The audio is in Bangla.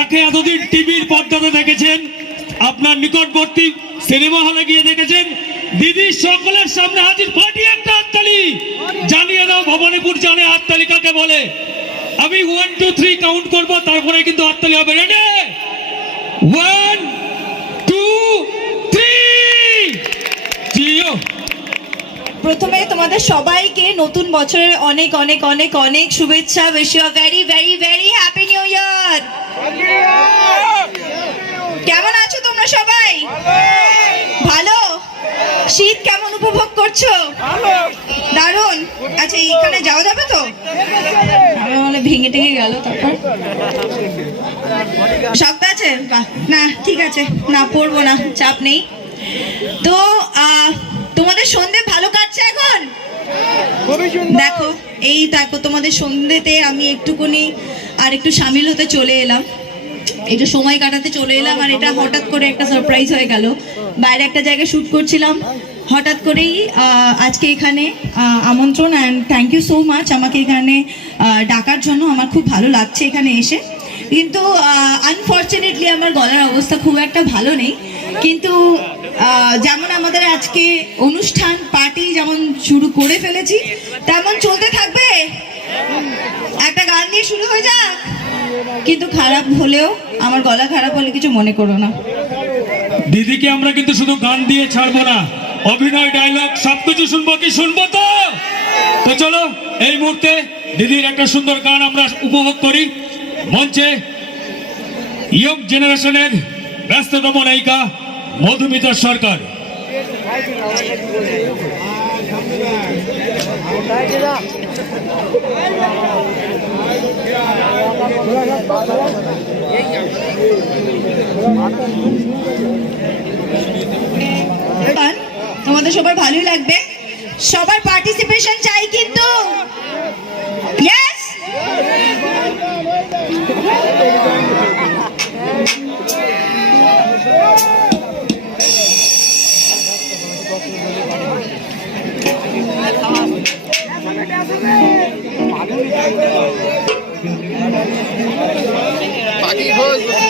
যাকে এতদিন টিভির পর্দাতে দেখেছেন, আপনার নিকটবর্তী সিনেমা হলে গিয়ে দেখেছেন, দিদি সকলের সামনে হাজির। ফাটি একটা হাততালি জানিয়ে দাও, ভবানীপুর জানে হাততালি কাকে বলে। আমি ওয়ান টু থ্রি কাউন্ট করব, তারপরে কিন্তু হাততালি হবে। রেডি ওয়ান টু থ্রি প্রথমে তোমাদের সবাইকে নতুন বছরের অনেক অনেক অনেক অনেক শুভেচ্ছা। You very very very happy new year কেমন আছো তোমরা সবাই? ভালো? শীত কেমন উপভোগ করছ? দারুণ। আচ্ছা এখানে যাওয়া যাবে তো? ভেঙে টেঙে গেল তারপর। শক্ত আছে? না ঠিক আছে। না পড়ব না চাপ নেই। তো তোমাদের সন্ধে ভালো কাটছে এখন? দেখো এই দেখো তোমাদের সন্ধেতে আমি একটুখানি আর একটু সামিল হতে চলে এলাম। একটু সময় কাটাতে চলে এলাম আর এটা হঠাৎ করে একটা সারপ্রাইজ হয়ে গেল। বাইরে একটা জায়গায় শ্যুট করছিলাম। হঠাৎ করেই আজকে এখানে আমন্ত্রণ and thank you so much আমাকে এখানে ডাকার জন্য। আমার খুব ভালো লাগছে এখানে এসে। কিন্তু আনফর্চুনেটলি আমার গলার অবস্থা খুব একটা ভালো নেই। কিন্তু যেমন আমাদের আজকে অনুষ্ঠান পার্টি যেমন শুরু করে ফেলেছি, তেমন চলতে থাকবে। একটা গান দিয়ে শুরু হয়ে যাক। কিন্তু খারাপ হলেও আমার গলা খারাপ হলে কিছু মনে করো না। দিদিকে আমরা কিন্তু শুধু গান দিয়ে ছাড়বো না অভিনয় ডায়লগ সবকিছু শুনব কি শুনব তো? তো চলো এই মুহূর্তে দিদির একটা সুন্দর গান আমরা উপভোগ করি। মঞ্চে ইয়ং জেনারেশনের ব্যস্ততম নায়িকা মধুমিতা সরকার। তোমাদের সবার ভালোই লাগবে। সবার পার্টিসিপেশন চাই কিন্তু। ইয়েস পাখি খোঁজ বসে